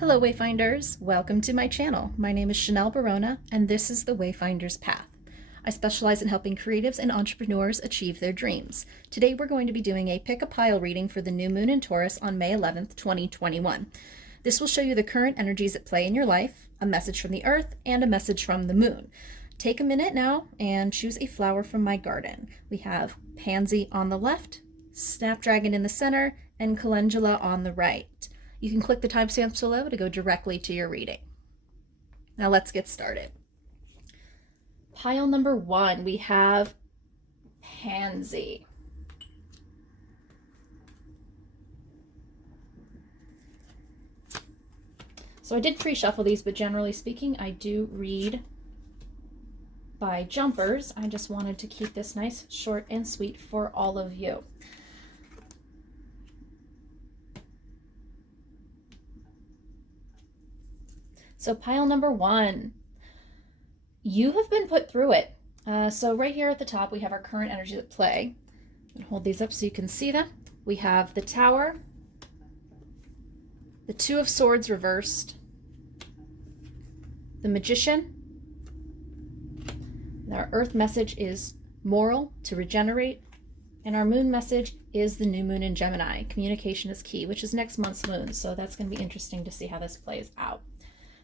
Hello Wayfinders, welcome to my channel. My name is Chanel Barona and this is the Wayfinder's Path. I specialize in helping creatives and entrepreneurs achieve their dreams. Today we're going to be doing a pick a pile reading for the new moon in Taurus on May 11th, 2021. This will show you the current energies at play in your life, a message from the earth, and a message from the moon. Take a minute now and choose a flower from my garden. We have pansy on the left, snapdragon in the center, and calendula on the right. You can click the timestamps below to go directly to your reading. Now let's get started. Pile number 1, we have pansy. So I did pre-shuffle these, but generally speaking, I do read by jumpers. I just wanted to keep this nice, short, and sweet for all of you. So pile number 1, you have been put through it. So right here at the top, we have our current energies at play. I'm gonna hold these up so you can see them. We have the Tower, the Two of Swords reversed, the Magician. And our Earth message is moral, to regenerate. And our Moon message is the new moon in Gemini. Communication is key, which is next month's moon. So that's going to be interesting to see how this plays out.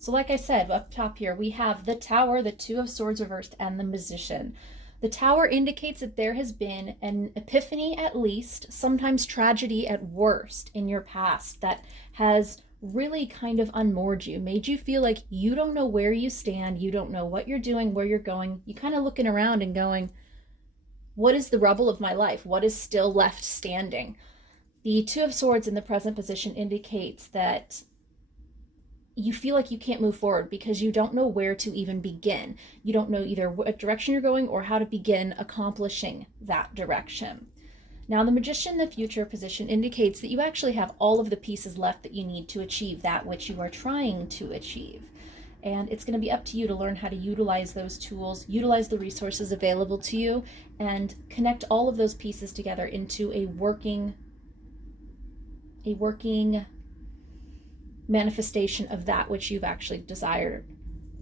So like I said, up top here, we have the Tower, the Two of Swords reversed, and the Magician. The Tower indicates that there has been an epiphany at least, sometimes tragedy at worst in your past that has really kind of unmoored you, made you feel like you don't know where you stand, you don't know what you're doing, where you're going. You kind of looking around and going, what is the rubble of my life? What is still left standing? The Two of Swords in the present position indicates that you feel like you can't move forward because you don't know where to even begin. You don't know either what direction you're going or how to begin accomplishing that direction. Now, the Magician in the future position indicates that you actually have all of the pieces left that you need to achieve that which you are trying to achieve. And it's going to be up to you to learn how to utilize those tools, utilize the resources available to you, and connect all of those pieces together into a working manifestation of that which you've actually desired.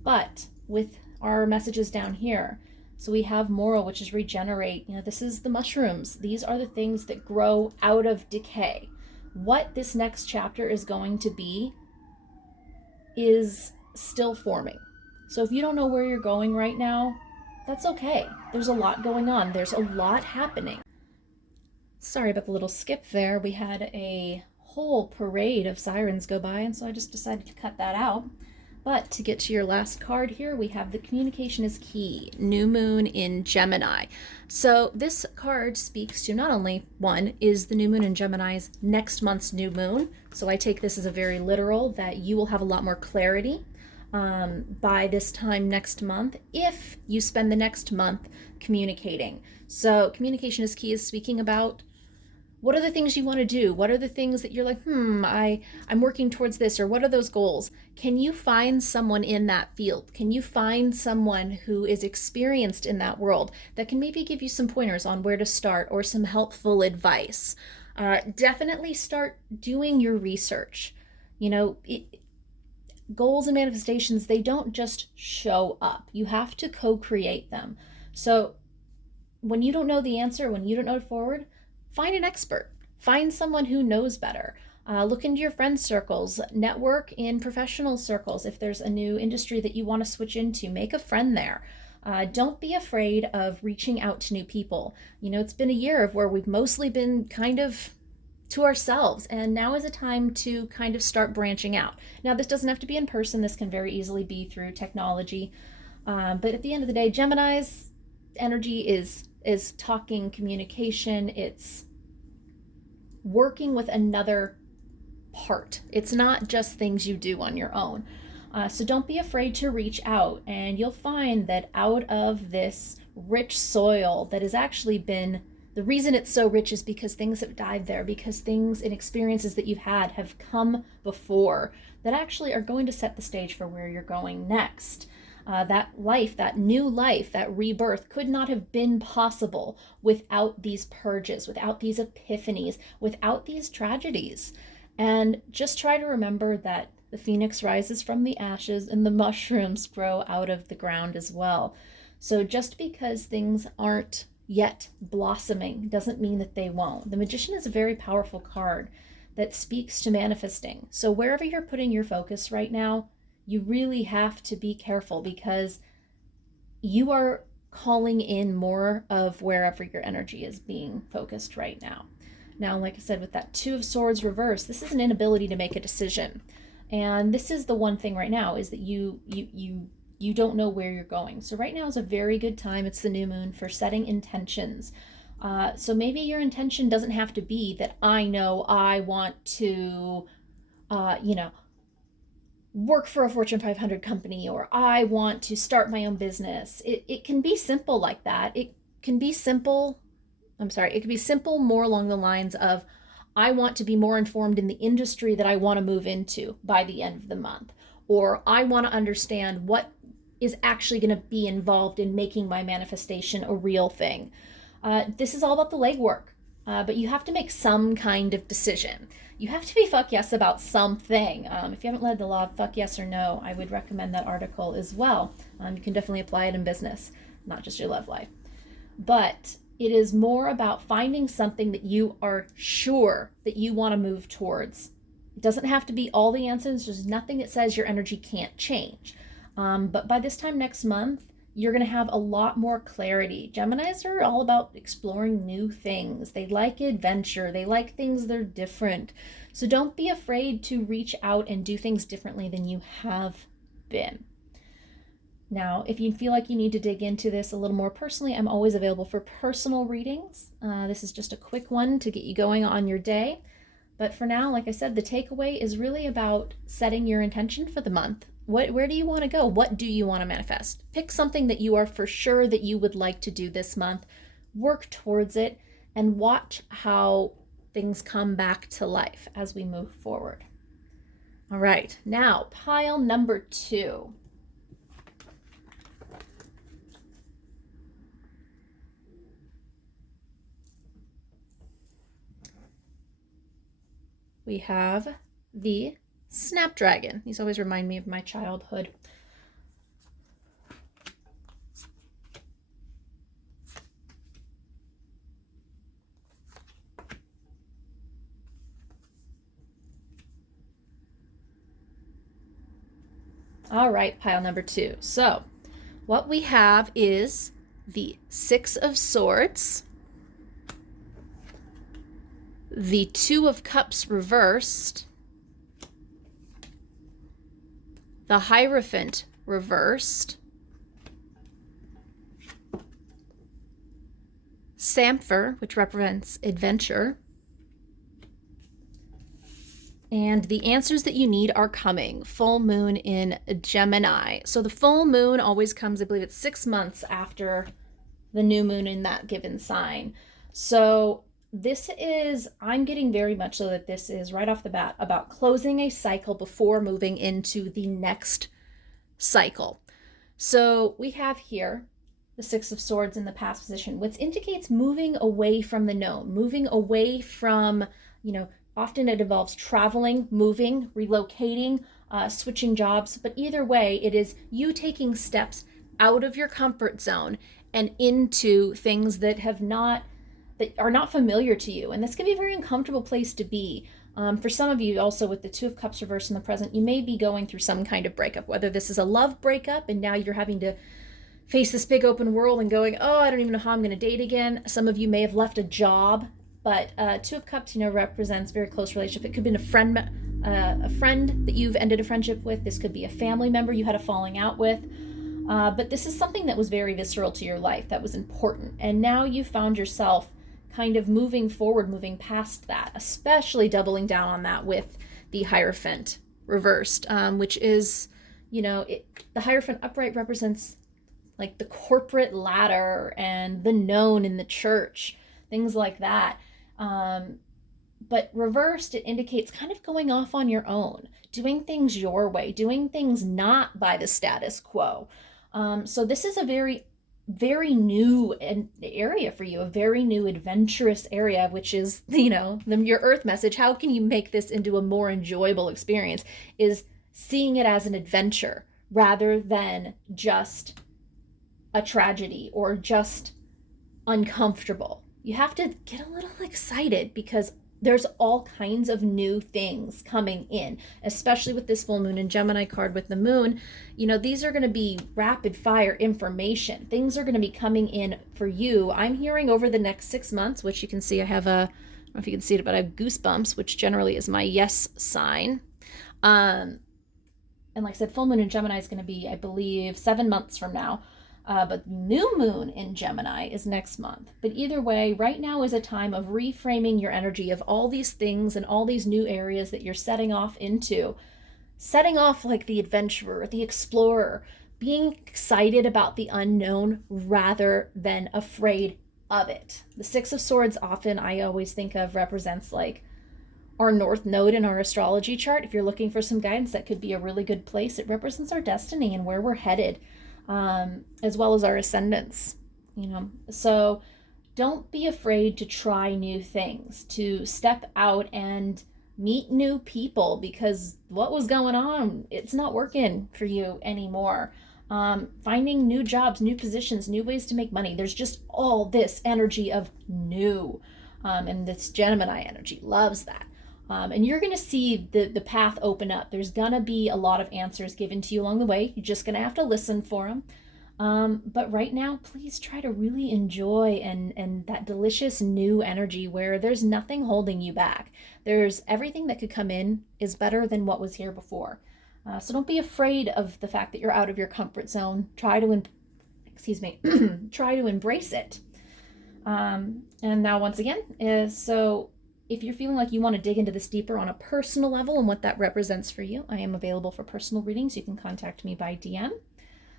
But with our messages down here, so we have moral, which is regenerate. This is the mushrooms. These are the things that grow out of decay. What this next chapter is going to be is still forming. So if you don't know where you're going right now, that's okay. There's a lot going on. There's a lot happening. Sorry about the little skip there. We had a whole parade of sirens go by, and so I just decided to cut that out. But to get to your last card here, we have the communication is key, new moon in Gemini. So this card speaks to not only, one, is the new moon in Gemini's next month's new moon. So I take this as a very literal that you will have a lot more clarity by this time next month if you spend the next month communicating. So communication is key is speaking about what are the things you want to do? What are the things that you're like, I'm working towards this, or what are those goals? Can you find someone in that field? Can you find someone who is experienced in that world that can maybe give you some pointers on where to start or some helpful advice? Definitely start doing your research. Goals and manifestations, they don't just show up. You have to co-create them. So when you don't know the answer, when you don't know it forward, find an expert, find someone who knows better. Look into your friends' circles, network in professional circles. If there's a new industry that you want to switch into, make a friend there. Don't be afraid of reaching out to new people. It's been a year of where we've mostly been kind of to ourselves, and now is a time to kind of start branching out. Now, this doesn't have to be in person. This can very easily be through technology. But at the end of the day, Gemini's energy is talking, communication. It's working with another part. It's not just things you do on your own. So don't be afraid to reach out, and you'll find that out of this rich soil that has actually been, the reason it's so rich is because things have died there, because things and experiences that you've had have come before that actually are going to set the stage for where you're going next. That life, that new life, that rebirth could not have been possible without these purges, without these epiphanies, without these tragedies. And just try to remember that the phoenix rises from the ashes, and the mushrooms grow out of the ground as well. So just because things aren't yet blossoming doesn't mean that they won't. The Magician is a very powerful card that speaks to manifesting. So wherever you're putting your focus right now, you really have to be careful, because you are calling in more of wherever your energy is being focused right now. Now, like I said, with that Two of Swords reverse, this is an inability to make a decision. And this is the one thing right now, is that you don't know where you're going. So right now is a very good time. It's the new moon for setting intentions. So maybe your intention doesn't have to be that I know I want to, work for a Fortune 500 company, or I want to start my own business. It can be simple like that. It can be simple more along the lines of, I want to be more informed in the industry that I want to move into by the end of the month, or I want to understand what is actually going to be involved in making my manifestation a real thing. This is all about the legwork, but you have to make some kind of decision. You have to be fuck yes about something. If you haven't read The Law of Fuck Yes or No, I would recommend that article as well. You can definitely apply it in business, not just your love life. But it is more about finding something that you are sure that you want to move towards. It doesn't have to be all the answers. There's nothing that says your energy can't change. But by this time next month, you're going to have a lot more clarity. Geminis are all about exploring new things. They like adventure. They like things that are different. So don't be afraid to reach out and do things differently than you have been. Now, if you feel like you need to dig into this a little more personally, I'm always available for personal readings. This is just a quick one to get you going on your day. But for now, like I said, the takeaway is really about setting your intention for the month. Where do you want to go? What do you want to manifest? Pick something that you are for sure that you would like to do this month. Work towards it and watch how things come back to life as we move forward. All right, now pile number 2. We have the Snapdragon. These always remind me of my childhood. All right, pile number 2. So what we have is the Six of Swords, the Two of Cups reversed, the Hierophant reversed, Samphire, which represents adventure, and the answers that you need are coming. Full moon in Gemini. So the full moon always comes, I believe it's 6 months after the new moon in that given sign. So this is, I'm getting very much so that this is right off the bat about closing a cycle before moving into the next cycle. So we have here the Six of Swords in the past position, which indicates moving away from the known, moving away from, often it involves traveling, moving, relocating, switching jobs. But either way, it is you taking steps out of your comfort zone and into things that are not familiar to you. And this can be a very uncomfortable place to be. For some of you also, with the Two of Cups reversed in the present, you may be going through some kind of breakup, whether this is a love breakup and now you're having to face this big open world and going, oh, I don't even know how I'm going to date again. Some of you may have left a job, but Two of Cups, represents very close relationship. It could have been a friend that you've ended a friendship with. This could be a family member you had a falling out with. But this is something that was very visceral to your life, that was important. And now you found yourself kind of moving forward, moving past that, especially doubling down on that with the Hierophant reversed, which is, the Hierophant upright represents like the corporate ladder and the known in the church, things like that. But reversed, it indicates kind of going off on your own, doing things your way, doing things not by the status quo. So this is a very, very new area for you, a very new adventurous area, which is, your earth message. How can you make this into a more enjoyable experience? Is seeing it as an adventure rather than just a tragedy or just uncomfortable. You have to get a little excited because there's all kinds of new things coming in, especially with this full moon in Gemini card with the moon. These are going to be rapid fire information. Things are going to be coming in for you. I'm hearing over the next 6 months, which you can see I have I don't know if you can see it, but I have goosebumps, which generally is my yes sign. And like I said, full moon in Gemini is going to be, I believe, 7 months from now. But new moon in Gemini is next month. But either way, right now is a time of reframing your energy of all these things and all these new areas that you're setting off into. Setting off like the adventurer, the explorer, being excited about the unknown rather than afraid of it. The Six of Swords often, I always think of, represents like our North Node in our astrology chart. If you're looking for some guidance, that could be a really good place. It represents our destiny and where we're headed. As well as our ascendants, So don't be afraid to try new things, to step out and meet new people, because what was going on, it's not working for you anymore. Finding new jobs, new positions, new ways to make money. There's just all this energy of new. And this Gemini energy loves that. And you're going to see the path open up. There's going to be a lot of answers given to you along the way. You're just going to have to listen for them. But right now, please try to really enjoy and that delicious new energy where there's nothing holding you back. There's everything that could come in is better than what was here before. So don't be afraid of the fact that you're out of your comfort zone. Try to embrace it. And now once again, so if you're feeling like you want to dig into this deeper on a personal level and what that represents for you, I am available for personal readings. You can contact me by DM.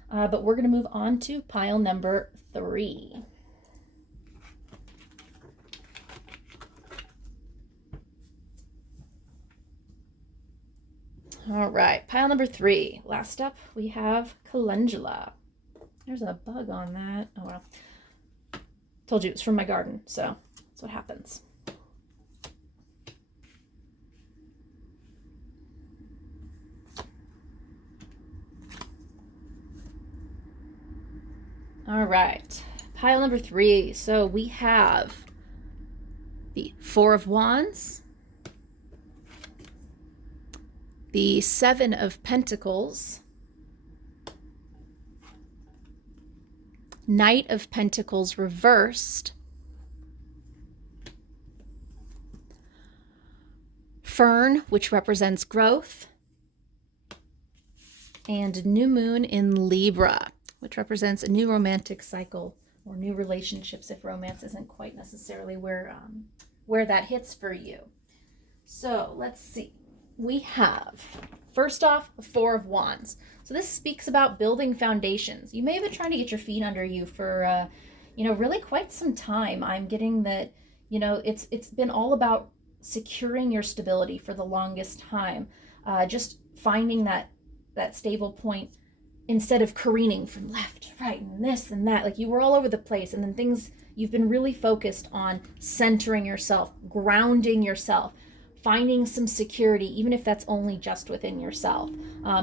But we're going to move on to pile number 3. All right, pile number 3. Last up, we have calendula. There's a bug on that. Oh, well. Told you it's from my garden, so that's what happens. All right, pile number 3. So we have the Four of Wands, the Seven of Pentacles, Knight of Pentacles reversed, Fern, which represents growth, and New Moon in Libra, which represents a new romantic cycle or new relationships if romance isn't quite necessarily where that hits for you. So let's see. We have, first off, the Four of Wands. So this speaks about building foundations. You may have been trying to get your feet under you for, really quite some time. I'm getting that, it's been all about securing your stability for the longest time. Just finding that stable point instead of careening from left to right and this and that. Like you were all over the place, and then you've been really focused on centering yourself, grounding yourself, finding some security, even if that's only just within yourself.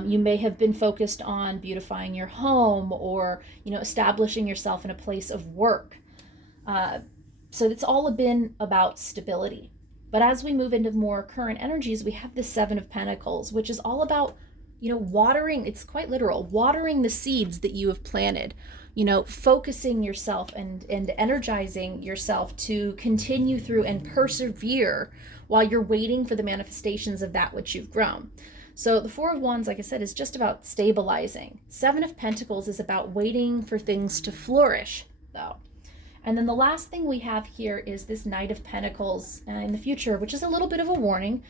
You may have been focused on beautifying your home or, establishing yourself in a place of work. So it's all been about stability. But as we move into more current energies, we have the Seven of Pentacles, which is all about watering, it's quite literal, watering the seeds that you have planted, focusing yourself and energizing yourself to continue through and persevere while you're waiting for the manifestations of that which you've grown. So the Four of Wands, like I said, is just about stabilizing. Seven of Pentacles is about waiting for things to flourish, though. And then the last thing we have here is this Knight of Pentacles in the future, which is a little bit of a warning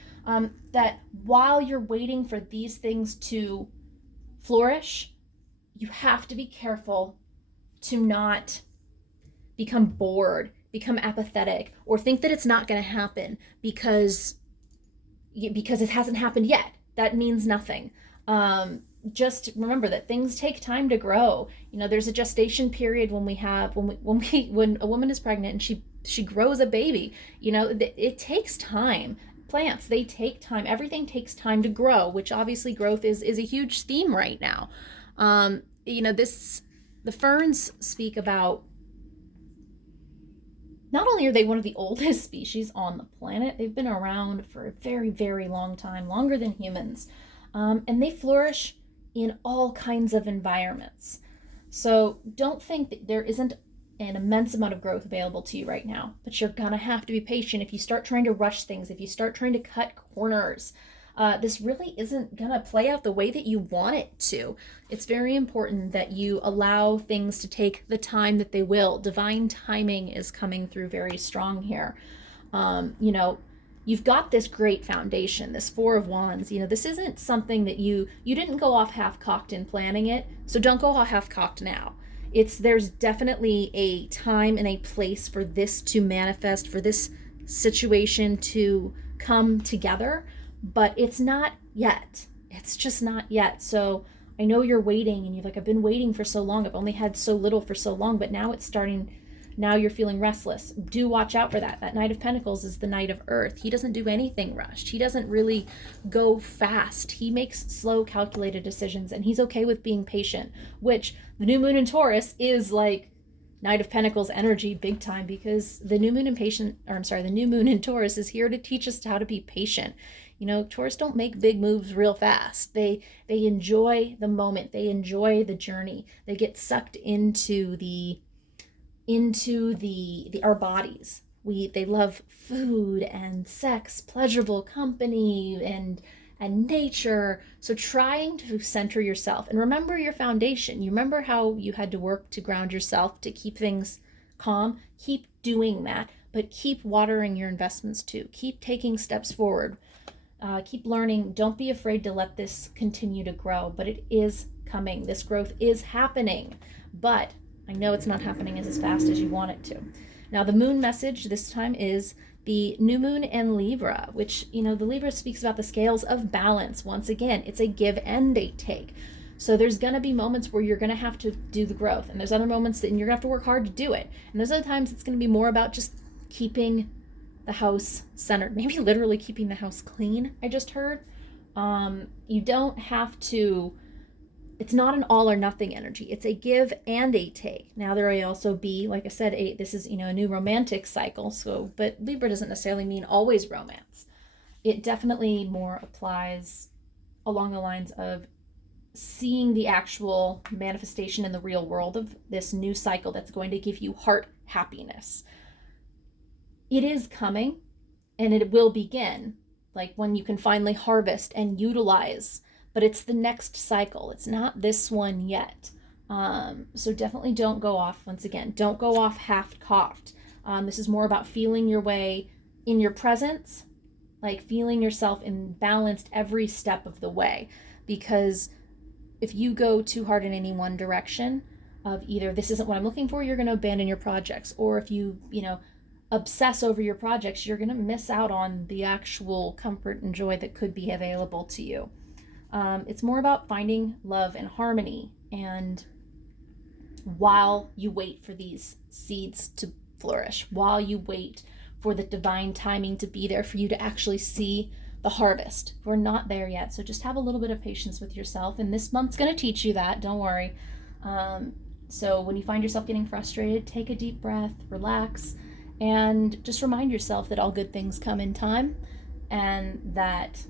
that while you're waiting for these things to flourish, you have to be careful to not become bored, become apathetic, or think that it's not going to happen because it hasn't happened yet. That means nothing. Just remember that things take time to grow. There's a gestation period when a woman is pregnant and she grows a baby. It takes time. plants, they take time. Everything takes time to grow, which obviously growth is a huge theme right now. The ferns speak about, not only are they one of the oldest species on the planet, they've been around for a very, very long time, longer than humans. And they flourish in all kinds of environments. So don't think that there isn't an immense amount of growth available to you right now, but you're gonna have to be patient. If you start trying to rush things, if you start trying to cut corners, this really isn't gonna play out the way that you want it to. It's very important that you allow things to take the time that they will. Divine timing is coming through very strong here. You've got this great foundation, this Four of Wands. This isn't something that you didn't go off half-cocked in planning it, so don't go off half-cocked now. There's definitely a time and a place for this to manifest, for this situation to come together, but it's not yet. It's just not yet. So I know you're waiting and you're like, I've been waiting for so long. I've only had so little for so long, but now it's starting. Now you're feeling restless. Do watch out for that. That Knight of Pentacles is the Knight of Earth. He doesn't do anything rushed. He doesn't really go fast. He makes slow, calculated decisions, and he's okay with being patient, which the new moon in Taurus is like Knight of Pentacles energy big time, because the new moon in Taurus is here to teach us how to be patient. Taurus don't make big moves real fast. They enjoy the moment. They enjoy the journey. They get sucked into our bodies. They love food and sex, pleasurable company, and nature. So trying to center yourself and remember your foundation. You remember how you had to work to ground yourself to keep things calm? Keep doing that, but keep watering your investments too. Keep taking steps forward. Keep learning. Don't be afraid to let this continue to grow, but it is coming. This growth is happening, but I know it's not happening as fast as you want it to. Now, the moon message this time is the new moon in Libra, which, the Libra speaks about the scales of balance. Once again, it's a give and a take. So there's going to be moments where you're going to have to do the growth, and there's other moments that you're going to have to work hard to do it. And there's other times it's going to be more about just keeping the house centered, maybe literally keeping the house clean, I just heard. You don't have to. It's not an all or nothing energy. It's a give and a take. Now, there may also be, like I said, this is, a new romantic cycle. So, but Libra doesn't necessarily mean always romance. It definitely more applies along the lines of seeing the actual manifestation in the real world of this new cycle that's going to give you heart happiness. It is coming, and it will begin, like when you can finally harvest and utilize. But it's the next cycle. It's not this one yet. So definitely don't go off, once again, don't go off half-cocked. This is more about feeling your way in your presence, like feeling yourself in balanced every step of the way. Because if you go too hard in any one direction of either this isn't what I'm looking for, you're going to abandon your projects. Or if you obsess over your projects, you're going to miss out on the actual comfort and joy that could be available to you. It's more about finding love and harmony, and while you wait for these seeds to flourish, while you wait for the divine timing to be there for you to actually see the harvest. We're not there yet, so just have a little bit of patience with yourself, and this month's going to teach you that, don't worry. So when you find yourself getting frustrated, take a deep breath, relax, and just remind yourself that all good things come in time, and that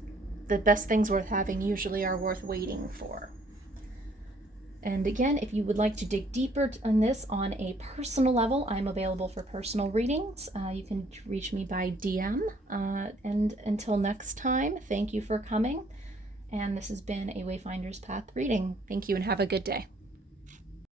the best things worth having usually are worth waiting for. And again, if you would like to dig deeper on this on a personal level, I'm available for personal readings. You can reach me by DM. And until next time, thank you for coming. And this has been a Wayfinder's Path reading. Thank you and have a good day.